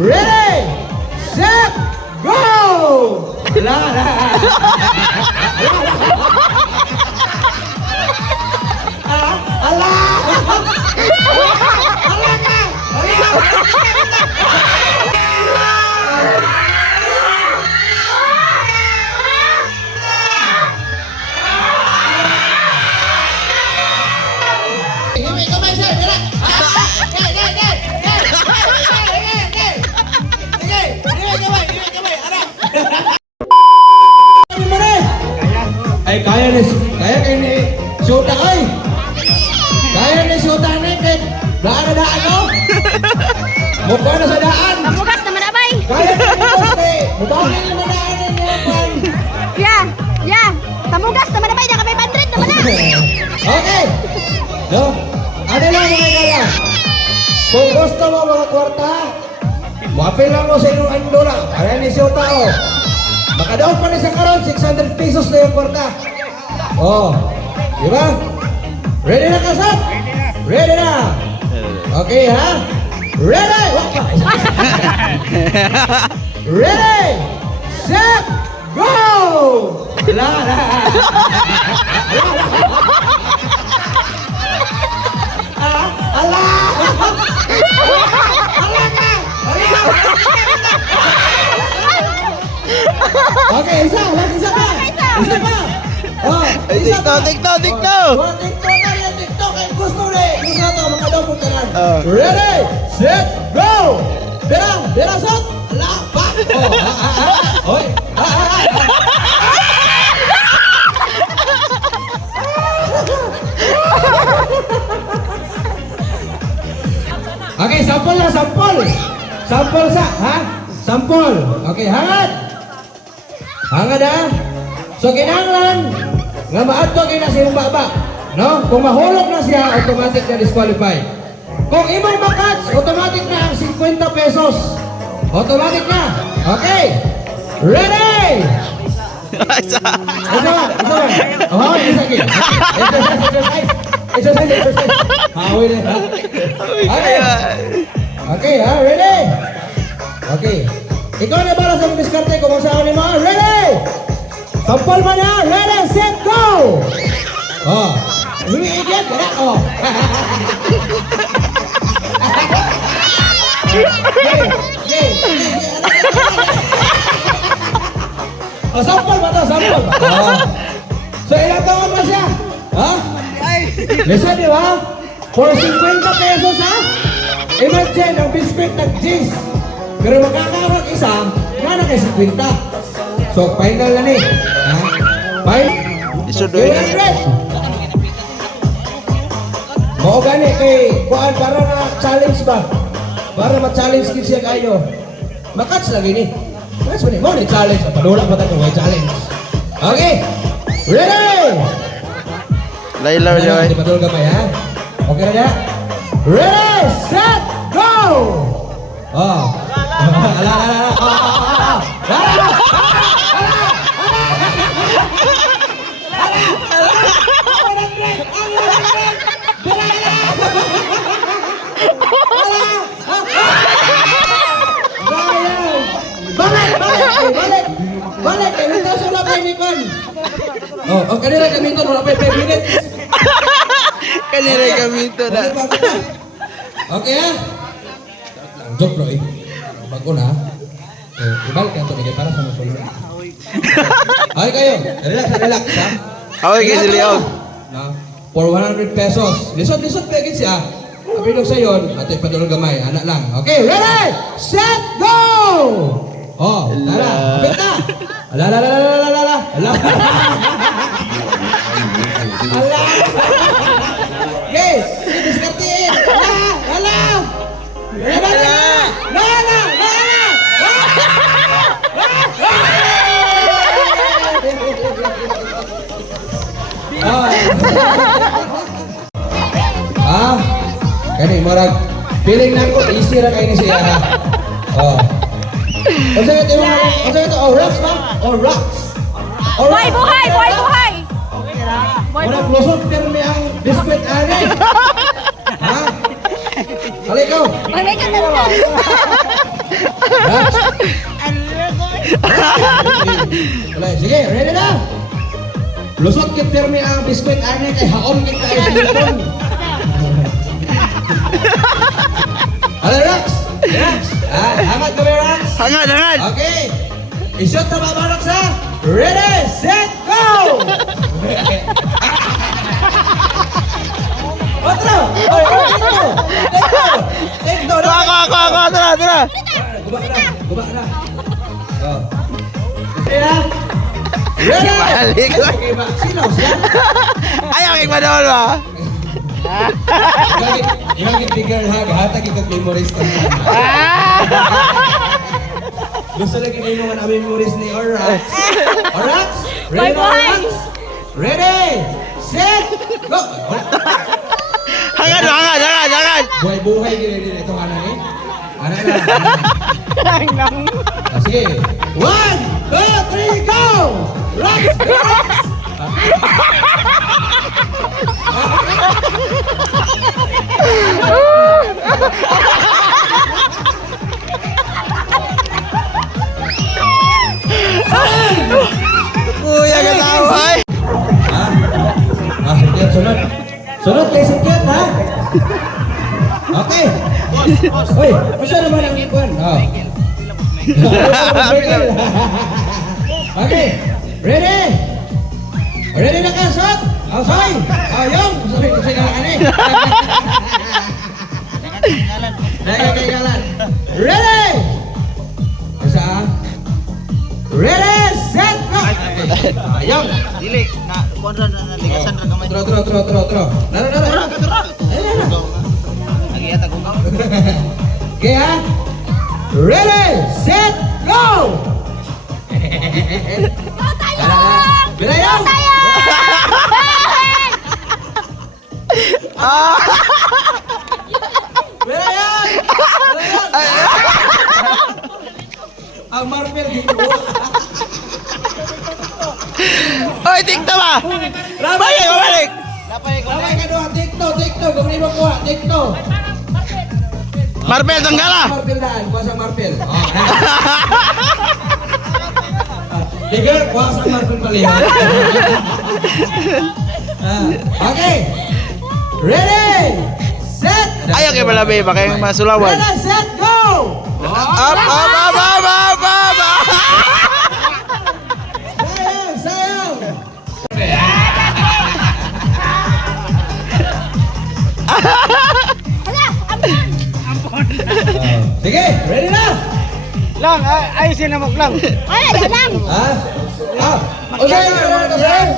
Ready, set, go! Ala, ala, ala, ala kwarta, mapil lang mo sa inyong andola. Kaya ni siyo tao. Makadaon pa ni sa karon, 600 pesos na yung kwarta. Oh. Di ba? Ready na kasap? Ready na. Okay ha? Ready! Ready! Set! Go! La la! Ala! Ala ka! Okay, isa, lagi isa pa. Isa pa. Oh, isa pa. TikTok, TikTok, TikTok. Oh, TikTok na yan, TikTok. Ay, gusto rin. Gusto to, mga daw punta lang. Oh. Ready, set, go! Birang, birang, sot. Ala, pa. Oh, ah, ah, ah. Oy, ah, ah, ah. Okay, sampol na, sampol. Sampol sa, ha? Sampol. Okay, hangad. Hangad ha? So, kinanglan, nga maadto kina sa imong baba. No? Kung mahulog na siya, automatic na disqualified. Kung imong makats, automatic na ang 50 pesos. Automatic na. Okay. Ready! Isa? Isa? Oh, isa again. Exercise, exercise. Exercise, exercise. Hawi na. Okay. Okay, ha? Ready? Okay. Ikaw na para sa diskarte kung saan ni mo. Ready? Sampol mo na. Ready, set, go! Oh. Hindi idiot. Wala. Oh. Yay! Yay! Oh, sampol ba to? Sampol? Oh. So, ilang taon na siya? Ha? Listen, di ba? For 50 pesos, ha? Imagine, ang biscuit nag-cheese. Pero makakawag isa, nga na kay 50. So, final na ni. Ha? Final? Isudoy na. 200. Mao gani kay kuan para na challenge ba? Para ma-challenge gid siya kayo. Makats lagi ni. Makats ni mo ni challenge. Pa ta kung may challenge. Okay. Ready? Laylaw Ano, joy. Di padul gamay ha? Okay na na? Ready, set! Oh. ala, ala, ala. Balik! Balik! Eh, nito sa wala Kon. Oh, oh, kanila kami ito, wala pa 5 minutes. Kanina kami ito na. Okay, ha? Joke, Roy. Bago na. Eh, ibalik ka ito, nigay para sa musulman. Okay kayo, relax, relax, ha? Okay, kay si Leon. Na, for 100 pesos. Lisod, lisod, pegit siya. Kapilog sa yon, ato ipadulog gamay, anak lang. Okay, ready, set, go! Oh, tara, kapit na. Ala, ala, ala, ala, ala. Ala. ah, kani marag piling lang ko easy ra kay ni siya. Ha? Oh. Unsa ito mo? Unsa ito? Oh, rocks ba? Oh, rocks. Oh, buhay, buhay, buhay, buhay. Murag lusot pero may ang biscuit ani. Ah, ha? Halikaw. Halikaw talaga. Rocks. Ano Sige, ready na. Lusot kit pirmi ang biskwit ane kay haon kit kay silipon. Ano, Rax? Rax? Ah, hangat kami, Rax. Hangad, hangad. Okay. Isot sa baba, Rax, ha? Ready, set, go! Otro! Oy, Tekno! Ako, ako, ako. Tara, tara. Na! Na! Oh. Balik. Sino siya? Ayaw kay Manol ba? Imagine bigger hag, hatag ikog memories ka Gusto lagi na yung mga memories ni Orax. Orax? Ready na. Orax? Ready! Set! Go! Hangad, hangad, hangad, hangad. Buhay-buhay gini din ito ano ni? Ano na? Sige. One, two, three, go! Go! Let's go! Kuya, katawa eh! Ha? Ah, sunod, sunod. Sunod kay Sukyat, ha? Okay. Boss, boss. Uy, masyado naman ang ikuan. Oh. Michael. Michael. Okay, ready? Ready na ka, shot? Asay! Ayong! Sabi ko sa galaan eh. Nakakagalan. Ready! Isa. Ready, set, go! Ayong! Dili, na, kuwan na, na, ligasan na kamay. Tro, tro, tro, tro, tro. Naro, naro. Tro, tro. Ayun na. Nagiyat ako ka. Okay, ha? Ready, set, go! Oh, Tayong! Tayong! Berayang! Ang marmel dito. Oy, tikto ba? Balik, balik! Ramai ka doon, tikto, tikto. Gawin mo kuha, tikto. Marpel Tenggala. Marpel daan, kuasa Marpel. Oh. Tiga kuasa melakukan pilihan. Nah, oke, ready, set. Ayo ke balabe pakai yang Mas Sulawan. Ready, set, go. Up, up, up, up, up, up. Sayang, sayang. Ampun. Ampun. Oke, ready now. Lang, ay ayusin mo lang. Ay, ito lang! Ha? Ah, okay, ready na sir?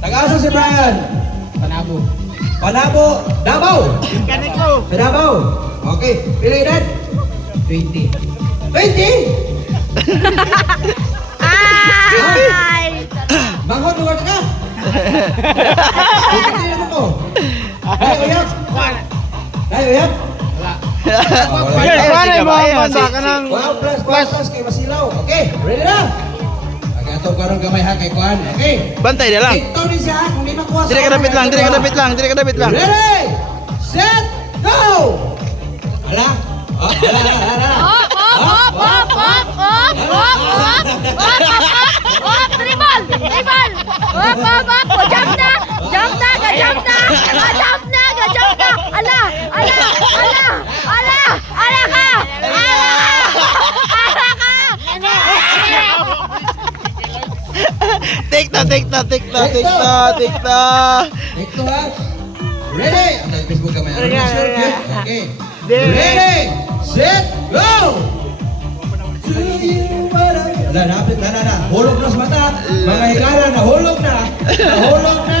Taga-asa si Brian? Panabo. Panabo, Davao! Kanik ko. Sa Davao? Okay, pila edad? 20. 20? Ay! Bangon, lugar ka! Dahil uyak! Dahil uyak! Paano sige mo ang sige. ka ng Wow, plus, plus, plus, kay Masilaw. Okay, ready na? Agatong karong gamay ha kay Kuan. Okay. Bantay na lang. Ito ni siya, kung di makuha sa Dire ka dapit lang, dire ka dapit lang, dire ka dapit lang. Ready, set, go! Ala? Oh, ala, ala, ala, ala. Op, op, op, op, op, op, op, op, op, op, op, tribal, tribal. Op, op, op, o, jump na, jump na, ga-jump na, ga-jump na, ga-jump na. Ala, ala, ala, ala, ala ka, ala ka, ala ka. Take na, take na, take na, take na, take na. Ito ha. Ready? Facebook kami. Ano Ready, na, sir? ready. Okay. Ready. Set, go! To you, what I- Ala, napit na, na, na. Hulog na sa mata. Mga higala, nahulog na. Nahulog na.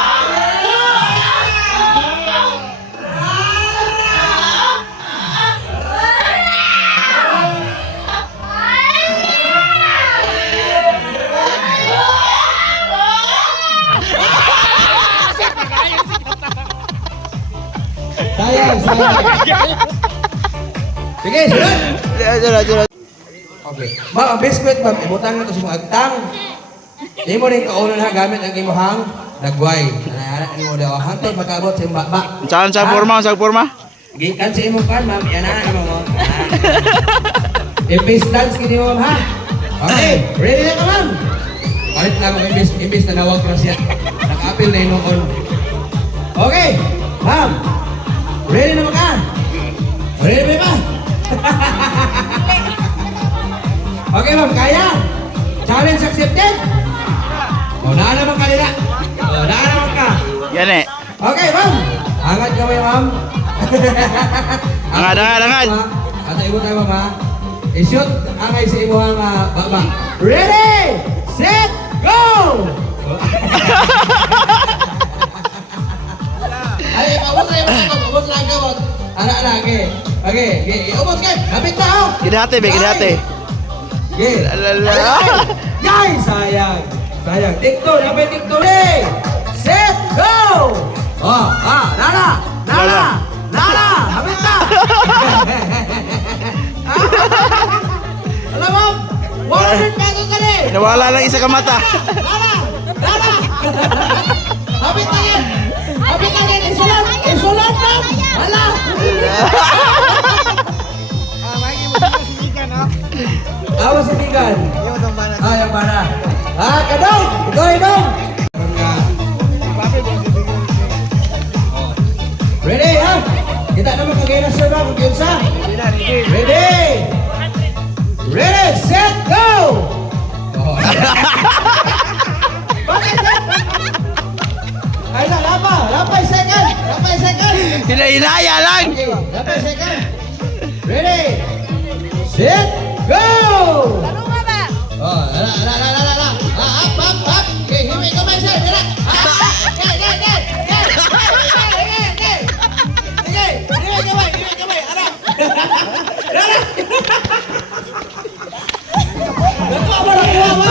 Sige, sunod. Sunod, sunod. Okay. Ma'am, ang biskwit, ma'am, ibutang na ito sa mga agtang. Di mo rin kaunan ha, gamit ang imuhang nagway. Ano ni mo daw, hantod magkaabot sa baba. Saan sa forma? Saan forma? Gikan sa imong kan, ma'am. Yan na, ano mo. I-face dance kini mo, ma'am, ha? Okay, ready na ka, ma'am? Palit lang ako imbis, imbis na nawag na siya. Naka-apil na inoon. Okay, ma'am. Ready na ka? Ready ba? okay, ma'am, kaya? Challenge accepted? O, naan naman ka nila. O, naan naman ka. Yan eh. Okay, ma'am. Angat kami, ma'am. Angad, angad, angad. At ibo tayo, ma'am, ha? I-shoot angay sa imuhang uh, baba. Ready, set, go! Ay, abot lang, abot abot lang, abot. Ana, ana, okay. Okay, okay, iubos ka. Kapit na, oh. Gidahati, be, gidahati. Okay. Alala. Yay! Sayang! Sayang! Tikto! Napay tikto ni! Set! Go! Oh! Ah! Nana! Nana! Nana! Habit na! Alam mo! 100 pesos ka ni! Nawala lang isa ka mata. Nana! Nana! Habit na yan! Habit na yan! Isulat! Na! Hala! Ah, magi mo si Ikan, no? Awas sa tigan! Yung itong bana. Ah, yung para! Ah, kadong! Ikaw, idong! Ready, ha? Kita naman kagaya na sir ba? Kung na, hindi. Ready! Ready, set, go! Oh. Ay na, lapa! Lapay second! Lapay second! Hinahinaya lang. Okay, lapay second! Ready! Set, go! Ano nga ba? Oh, ala, ala, ala, ala, ala. Ah, up, up, up. Okay, hiwi kamay sir. Dala. Ah, ah. Okay. Nakuha mo, nakuha mo.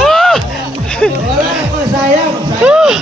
Wala na ko, sayang. Sayang.